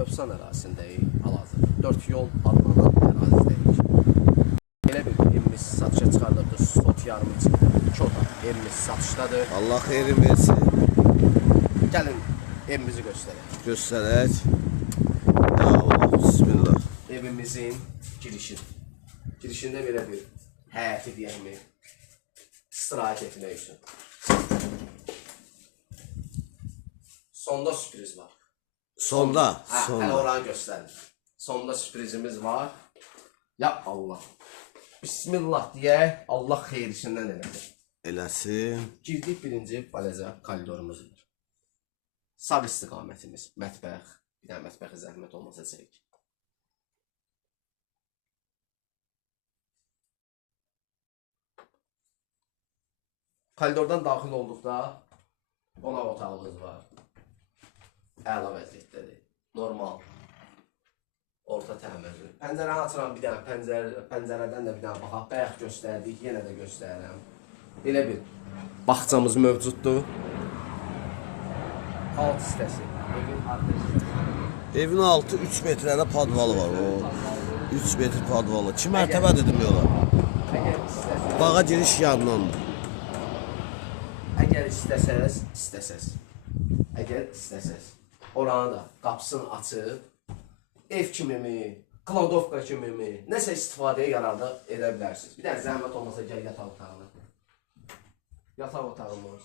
Öpsan ərazisindəyik, hal-hazırda. 4 yol adlanan ərazisindəyik. Belə bir evimiz satışa çıxarılırdı, sot yarımı içində. 2 otaq evimiz satışdadır. Allah xeyrin versin. Gəlin evimizi göstərək. Göstərək. Ya Allah, bismillah. Evimizin girişində belə bir həyəti deyəkmi, istirahət etmək üçün. Sonda sürpriz var. Sonda. Hələ oranı göstərin. Sonda sürprizimiz var. Ya Allah. Bismillah deyək, Allah xeyrisindən eləsin. Eləsin. Girdik birinci balaca koridorumuzdur. Sağ istiqamətimiz, mətbəx. Bir dənə mətbəxi zəhmət olmasa çək. Koridordan daxil olduqda qonaq otağımız var. Əla vəziyyətdədir. Normal. Orta təmirli. Pəncərəni açıram bir dənə, pəncərədən də bir dənə baxaq. Bayaq göstərdik, yenə də göstərirəm. Belə bir bağçamız mövcuddur. Alt hissəsi. Evin arka hissəsi. Evin altı 3 metrədə padvalı var. O 3 metr padvalı. 2 mərtəbə dedim yola. Bağa giriş yandandır. Əgər istəsəz, oranı da qapısını açıb, ev kimimi, kladovka kimimi, nəsə istifadəyə yararda edə bilərsiniz. Bir dənə zəhmət olmasa gəl yataq otağına. Yataq otağımız.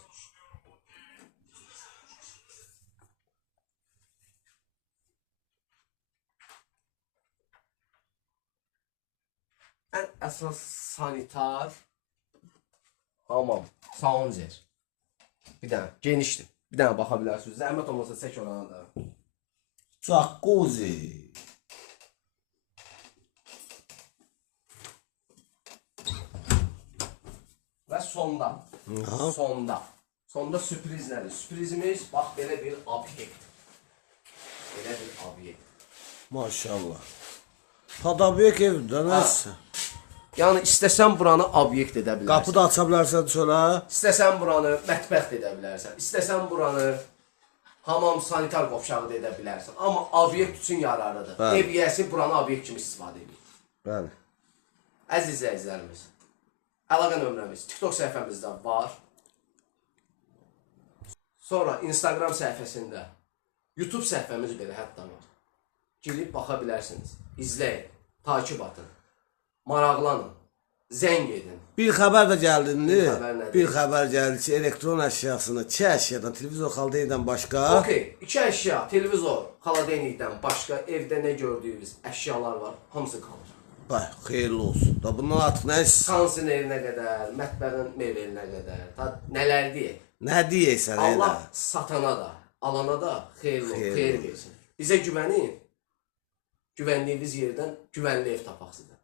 Ən əsas sanitar, hamam, saunger. Bir dənə genişdir. Bir dənə baxa bilərsiniz. Zəhmət olmasa çək oranı da. Jacuzzi. Və sonda. Sonda sürpriz nədir? Sürprizimiz bax belə bir obyekt. Belə bir obyekt. Maşallah. Padabiyek evdə nəsə. Yəni istəsən buranı obyekt edə bilərsən. Qapı da aça bilərsən çölə. İstəsən buranı mətbəx edə bilərsən. İstəsən buranı hamam sanitar qovşağı da edə bilərsən. Amma obyekt üçün yararlıdır. Ev yiyəsi buranı obyekt kimi istifadə edir. Bəli. Əziz izləyicilərimiz, əlaqə nömrəmiz TikTok səhifəmizdə var. Sonra Instagram səhifəsində, YouTube səhifəmiz belə hətta var. Girib baxa bilərsiniz. İzləyin, takip atın, maraqlanın, zəng edin. Bir xəbər də gəldi. Bir xəbər gəldi ki, elektron əşyasını 2 əşyadan, televizor, xaladenikdən başqa. Okey, 2 əşya, televizor, xaladenikdən başqa evdə nə gördüyünüz əşyalar var, hamısı qalır. Bax, xeyirli olsun. Da bundan artıq nə isə? Konsinerinə qədər, mətbəxin meyvelinə qədər, nələr deyək. Nə deyəksən? Allah satana da, alana da xeyir versin. Bizə güvənin, güvəndiyiniz yerdən güvənli ev tapaq sizə.